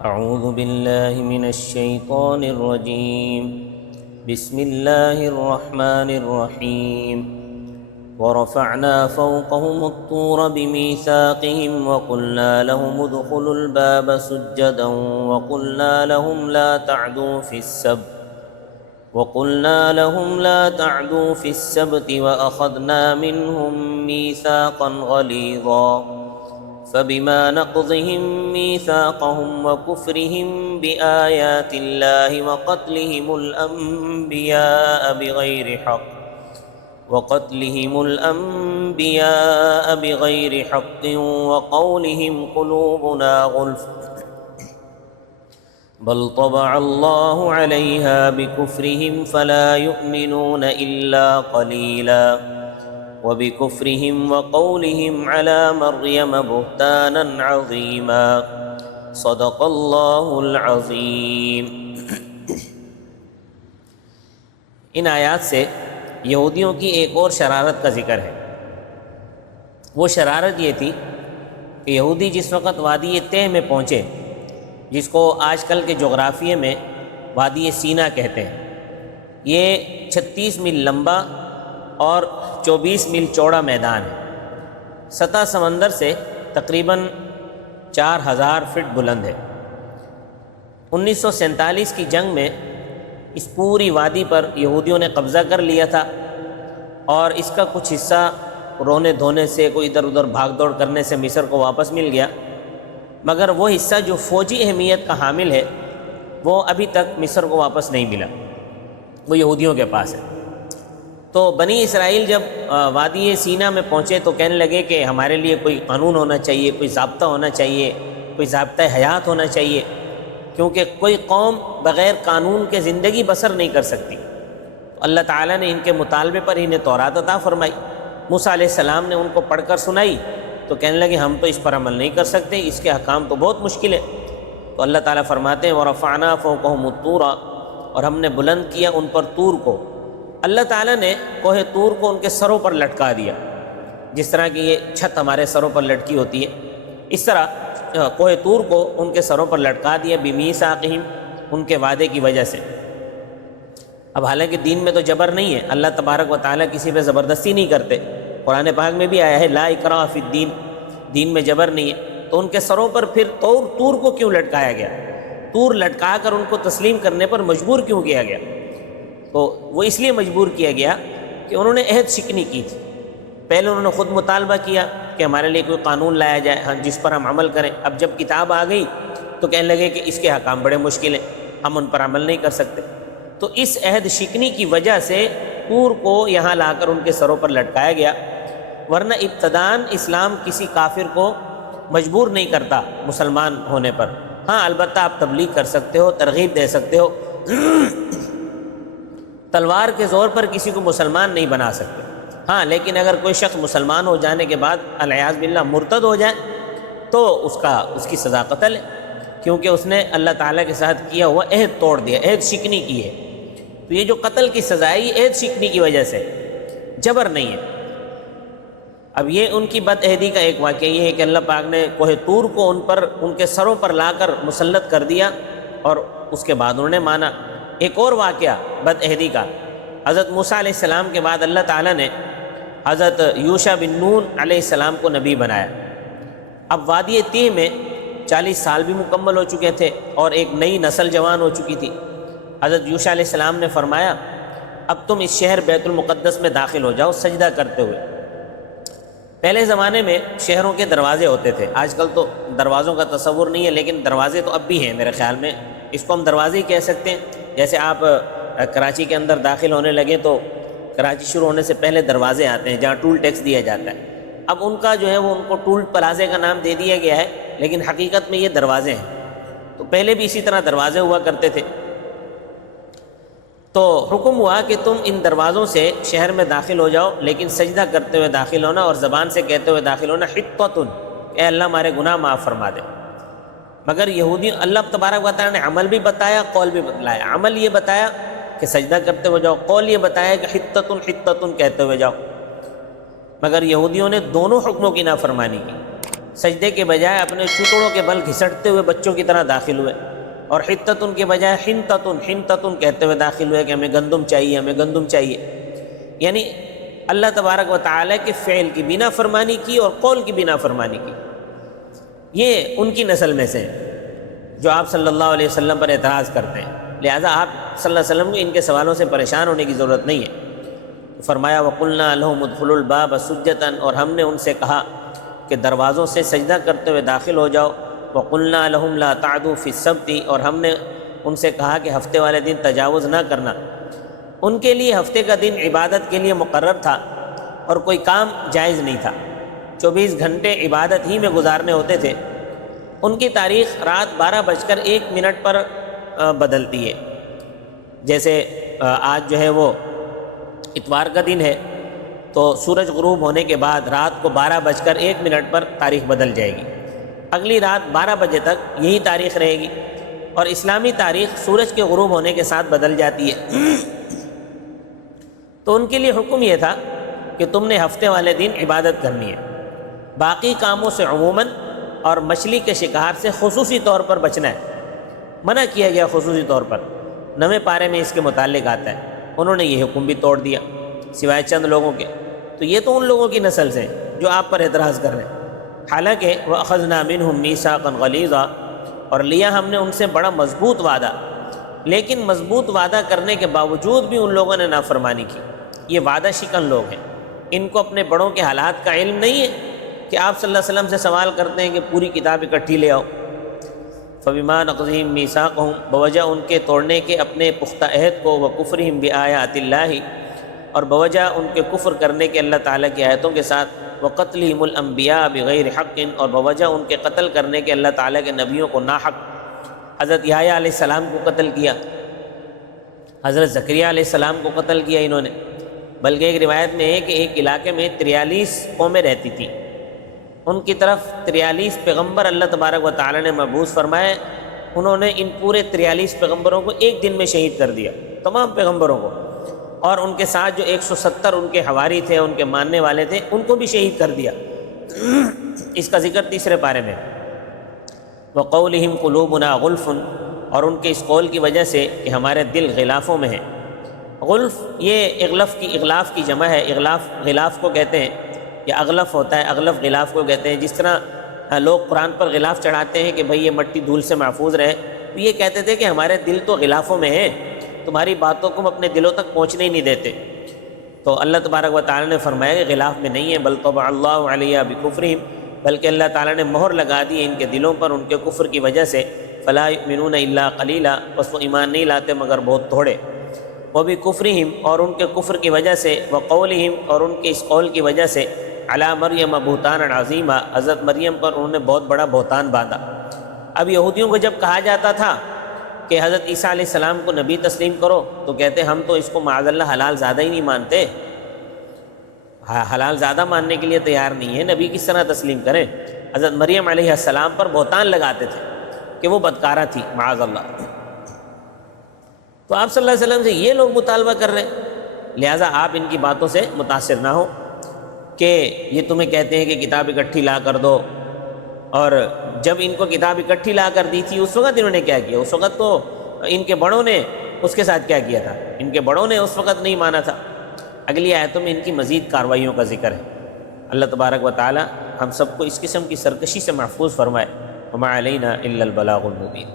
أعوذ بالله من الشيطان الرجيم. بسم الله الرحمن الرحيم. ورفعنا فوقهم الطور بميثاقهم وقلنا لهم ادخلوا الباب سجدا وقلنا لهم لا تعدوا في السبت وأخذنا منهم ميثاقا غليظا فبما نقضهم ميثاقهم وكفرهم بآيات الله وقتلهم الأنبياء بغير حق وقولهم قلوبنا غلف بل طبع الله عليها بكفرهم فلا يؤمنون إلا قليلا وبكفرهم وقولهم على مريم بهتانا عظيما صدق الله العظيم. ان آیات سے یہودیوں کی ایک اور شرارت کا ذکر ہے. وہ شرارت یہ تھی کہ یہودی جس وقت وادی تہ میں پہنچے، جس کو آج کل کے جغرافیے میں وادی سینا کہتے ہیں، یہ 36 میل لمبا اور 24 میل چوڑا میدان ہے. سطح سمندر سے تقریباً 4000 فٹ بلند ہے. 1947 کی جنگ میں اس پوری وادی پر یہودیوں نے قبضہ کر لیا تھا، اور اس کا کچھ حصہ رونے دھونے سے، کوئی ادھر ادھر بھاگ دوڑ کرنے سے مصر کو واپس مل گیا، مگر وہ حصہ جو فوجی اہمیت کا حامل ہے وہ ابھی تک مصر کو واپس نہیں ملا، وہ یہودیوں کے پاس ہے. تو بنی اسرائیل جب وادی سینا میں پہنچے تو کہنے لگے کہ ہمارے لیے کوئی قانون ہونا چاہیے، کوئی ضابطہ ہونا چاہیے، کوئی ضابطۂ حیات ہونا چاہیے، کیونکہ کوئی قوم بغیر قانون کے زندگی بسر نہیں کر سکتی. تو اللہ تعالیٰ نے ان کے مطالبے پر انہیں تورات عطا فرمائی. موسیٰ علیہ السلام نے ان کو پڑھ کر سنائی تو کہنے لگے ہم تو اس پر عمل نہیں کر سکتے، اس کے احکام تو بہت مشکل ہے. تو اللہ تعالیٰ فرماتے ہیں وَرَفَعْنَا فَوْقَهُمُ الطُّورَ، اور ہم نے بلند کیا ان پر طور کو. اللہ تعالیٰ نے کوہ طور کو ان کے سروں پر لٹکا دیا، جس طرح کی یہ چھت ہمارے سروں پر لٹکی ہوتی ہے، اس طرح کوہ طور کو ان کے سروں پر لٹکا دیا بِمِيثَاقِهِمْ، ان کے وعدے کی وجہ سے. اب حالانکہ دین میں تو جبر نہیں ہے، اللہ تبارک و تعالیٰ کسی پہ زبردستی نہیں کرتے. قرآن پاک میں بھی آیا ہے لا اکراہ فی الدین، دین میں جبر نہیں ہے. تو ان کے سروں پر پھر طور کو کیوں لٹکایا گیا؟ طور لٹکا کر ان کو تسلیم کرنے پر مجبور کیوں کیا گیا؟ تو وہ اس لیے مجبور کیا گیا کہ انہوں نے عہد شکنی کی تھی. پہلے انہوں نے خود مطالبہ کیا کہ ہمارے لیے کوئی قانون لایا جائے، ہاں جس پر ہم عمل کریں. اب جب کتاب آ گئی تو کہنے لگے کہ اس کے حکام بڑے مشکل ہیں، ہم ان پر عمل نہیں کر سکتے. تو اس عہد شکنی کی وجہ سے طور کو یہاں لا کر ان کے سروں پر لٹکایا گیا. ورنہ ابتداً اسلام کسی کافر کو مجبور نہیں کرتا مسلمان ہونے پر. ہاں البتہ آپ تبلیغ کر سکتے ہو، ترغیب دے سکتے ہو، تلوار کے زور پر کسی کو مسلمان نہیں بنا سکتے. ہاں لیکن اگر کوئی شخص مسلمان ہو جانے کے بعد العیاذ باللہ مرتد ہو جائے تو اس کی سزا قتل ہے، کیونکہ اس نے اللہ تعالیٰ کے ساتھ کیا ہوا عہد توڑ دیا، عہد شکنی کی ہے. تو یہ جو قتل کی سزا ہے یہ عہد شکنی کی وجہ سے، جبر نہیں ہے. اب یہ ان کی بد عہدی کا ایک واقعہ یہ ہے کہ اللہ پاک نے کوہ طور کو ان کے سروں پر لا کر مسلط کر دیا، اور اس کے بعد انہوں نے مانا. ایک اور واقعہ بد عہدی کا، حضرت موسیٰ علیہ السلام کے بعد اللہ تعالیٰ نے حضرت یوشع بن نون علیہ السلام کو نبی بنایا. اب وادی تیہ میں 40 سال بھی مکمل ہو چکے تھے اور ایک نئی نسل جوان ہو چکی تھی. حضرت یوشع علیہ السلام نے فرمایا اب تم اس شہر بیت المقدس میں داخل ہو جاؤ سجدہ کرتے ہوئے. پہلے زمانے میں شہروں کے دروازے ہوتے تھے، آج کل تو دروازوں کا تصور نہیں ہے، لیکن دروازے تو اب بھی ہیں میرے خیال میں. اس کو ہم دروازے ہی کہہ سکتے ہیں. جیسے آپ کراچی کے اندر داخل ہونے لگے تو کراچی شروع ہونے سے پہلے دروازے آتے ہیں جہاں ٹول ٹیکس دیا جاتا ہے. اب ان کا جو ہے وہ ان کو ٹول پلازے کا نام دے دیا گیا ہے، لیکن حقیقت میں یہ دروازے ہیں. تو پہلے بھی اسی طرح دروازے ہوا کرتے تھے. تو حکم ہوا کہ تم ان دروازوں سے شہر میں داخل ہو جاؤ، لیکن سجدہ کرتے ہوئے داخل ہونا اور زبان سے کہتے ہوئے داخل ہونا حطۃ، اے اللہ ہمارے گناہ معاف فرما دے. مگر یہودی اللہ تبارک و تعالیٰ نے عمل بھی بتایا، قول بھی بتلایا. عمل یہ بتایا کہ سجدہ کرتے ہوئے جاؤ، قول یہ بتایا کہ حطۃ حطۃ کہتے ہوئے جاؤ. مگر یہودیوں نے دونوں حکموں کی نافرمانی کی. سجدے کے بجائے اپنے چوتڑوں کے بل گھسٹتے ہوئے بچوں کی طرح داخل ہوئے، اور حتتن کے بجائے حنتتن کہتے ہوئے داخل ہوئے کہ ہمیں گندم چاہیے، ہمیں گندم چاہیے۔ یعنی اللہ تبارک و تعالیٰ کے فعل کی بنا فرمانی کی اور قول کی بنا فرمانی کی۔ یہ ان کی نسل میں سے ہیں جو آپ صلی اللہ علیہ وسلم پر اعتراض کرتے ہیں، لہٰذا آپ صلی اللہ علیہ وسلم کو ان کے سوالوں سے پریشان ہونے کی ضرورت نہیں ہے۔ فرمایا وَقُلْنَا لَهُمُ ادْخُلُوا الْبَابَ سُجَّةً، اور ہم نے ان سے کہا کہ دروازوں سے سجدہ کرتے ہوئے داخل ہو جاؤ۔ وَقُلْنَا لَهُمْ لَا تَعْدُوا فِي السَّبْتِ، اور ہم نے ان سے کہا کہ ہفتے والے دن تجاوز نہ کرنا۔ ان کے لیے ہفتے کا دن عبادت کے لیے مقرر تھا اور کوئی کام جائز نہیں تھا، 24 گھنٹے عبادت ہی میں گزارنے ہوتے تھے۔ ان کی تاریخ رات 12:01 پر بدلتی ہے، جیسے آج جو ہے وہ اتوار کا دن ہے تو سورج غروب ہونے کے بعد رات کو 12:01 پر تاریخ بدل جائے گی، اگلی رات 12 بجے تک یہی تاریخ رہے گی، اور اسلامی تاریخ سورج کے غروب ہونے کے ساتھ بدل جاتی ہے۔ تو ان کے لیے حکم یہ تھا کہ تم نے ہفتے والے دن عبادت کرنی ہے، باقی کاموں سے عموماً اور مچھلی کے شکار سے خصوصی طور پر بچنا ہے۔ منع کیا گیا خصوصی طور پر، 9ویں پارے میں اس کے متعلق آتا ہے۔ انہوں نے یہ حکم بھی توڑ دیا سوائے چند لوگوں کے۔ تو یہ تو ان لوگوں کی نسل سے جو آپ پر اعتراض کر رہے ہیں۔ حالانکہ وَأَخَذْنَا مِنْهُمْ مِيثَاقًا غَلِيظًا، اور لیا ہم نے ان سے بڑا مضبوط وعدہ، لیکن مضبوط وعدہ کرنے کے باوجود بھی ان لوگوں نے نافرمانی کی۔ یہ وعدہ شکن لوگ ہیں، ان کو اپنے بڑوں کے حالات کا علم نہیں ہے کہ آپ صلی اللہ علیہ وسلم سے سوال کرتے ہیں کہ پوری کتاب اکٹھی لے آؤ۔ فَبِمَا نَقْضِهِمْ مِيثَاقَهُمْ، بوجہ ان کے توڑنے کے اپنے پختہ عہد کو، وَكُفْرِهِمْ بِآيَاتِ اللَّهِ، اور بوجہ ان کے کفر کرنے کے اللہ تعالیٰ کی آیتوں کے ساتھ، وَقَتْلِهِمُ الْأَنْبِيَاءَ بِغَيْرِ حَقٍّ، اور بوجہ ان کے قتل کرنے کے اللہ تعالیٰ کے نبیوں کو ناحق۔ حضرت یحییٰ علیہ السلام کو قتل کیا، حضرت زکریا علیہ السلام کو قتل کیا انہوں نے، بلکہ ایک روایت میں ہے کہ ایک علاقے میں 43 قومیں رہتی تھیں، ان کی طرف 43 پیغمبر اللہ تبارک و تعالیٰ نے مبعوث فرمائے، انہوں نے ان پورے 43 پیغمبروں کو ایک دن میں شہید کر دیا، تمام پیغمبروں کو، اور ان کے ساتھ جو 170 ان کے حواری تھے، ان کے ماننے والے تھے، ان کو بھی شہید کر دیا۔ اس کا ذکر 3 پارے میں۔ وَقَوْلِهِمْ قُلُوبُنَا غُلْفٌ، اور ان کے اس قول کی وجہ سے کہ ہمارے دل غلافوں میں ہیں۔ غلف یہ اغلاف کی جمع ہے، غلاف کو کہتے ہیں، یا اغلف ہوتا ہے، اغلف غلاف کو کہتے ہیں۔ جس طرح لوگ قرآن پر غلاف چڑھاتے ہیں کہ بھئی یہ مٹی دھول سے محفوظ رہے، تو یہ کہتے تھے کہ ہمارے دل تو غلافوں میں ہیں، تمہاری باتوں کو ہم اپنے دلوں تک پہنچنے ہی نہیں دیتے۔ تو اللہ تبارک و تعالیٰ نے فرمایا کہ غلاف میں نہیں ہے، بل طبع اللہ علیہ بکفرہم، بلکہ اللہ تعالیٰ نے مہر لگا دی ان کے دلوں پر ان کے کفر کی وجہ سے، فلا یؤمنون الا قلیلا، بس وہ ایمان نہیں لاتے مگر بہت تھوڑے۔ وبکفرہم، اور ان کے کفر کی وجہ سے، وقولہم، اور ان کے اس قول کی وجہ سے، علی مریم بہتانا عظیما، حضرت مریم پر انہوں نے بہت بڑا بہتان باندھا۔ اب یہودیوں کو جب کہا جاتا تھا کہ حضرت عیسیٰ علیہ السلام کو نبی تسلیم کرو، تو کہتے ہم تو اس کو معاذ اللہ حلال زادہ ہی نہیں مانتے، حلال زادہ ماننے کے لیے تیار نہیں ہے، نبی کس طرح تسلیم کریں۔ حضرت مریم علیہ السلام پر بہتان لگاتے تھے کہ وہ بدکارہ تھی معاذ اللہ۔ تو آپ صلی اللہ علیہ وسلم سے یہ لوگ مطالبہ کر رہے ہیں، لہٰذا آپ ان کی باتوں سے متاثر نہ ہو کہ یہ تمہیں کہتے ہیں کہ کتاب اکٹھی لا کر دو، اور جب ان کو کتاب اکٹھی لا کر دی تھی اس وقت انہوں نے کیا کیا؟ اس وقت تو ان کے بڑوں نے اس کے ساتھ کیا کیا تھا؟ ان کے بڑوں نے اس وقت نہیں مانا تھا۔ اگلی آیتوں میں ان کی مزید کارروائیوں کا ذکر ہے۔ اللہ تبارک و تعالی ہم سب کو اس قسم کی سرکشی سے محفوظ فرمائے۔ وما علینا الا البلاغ المبین۔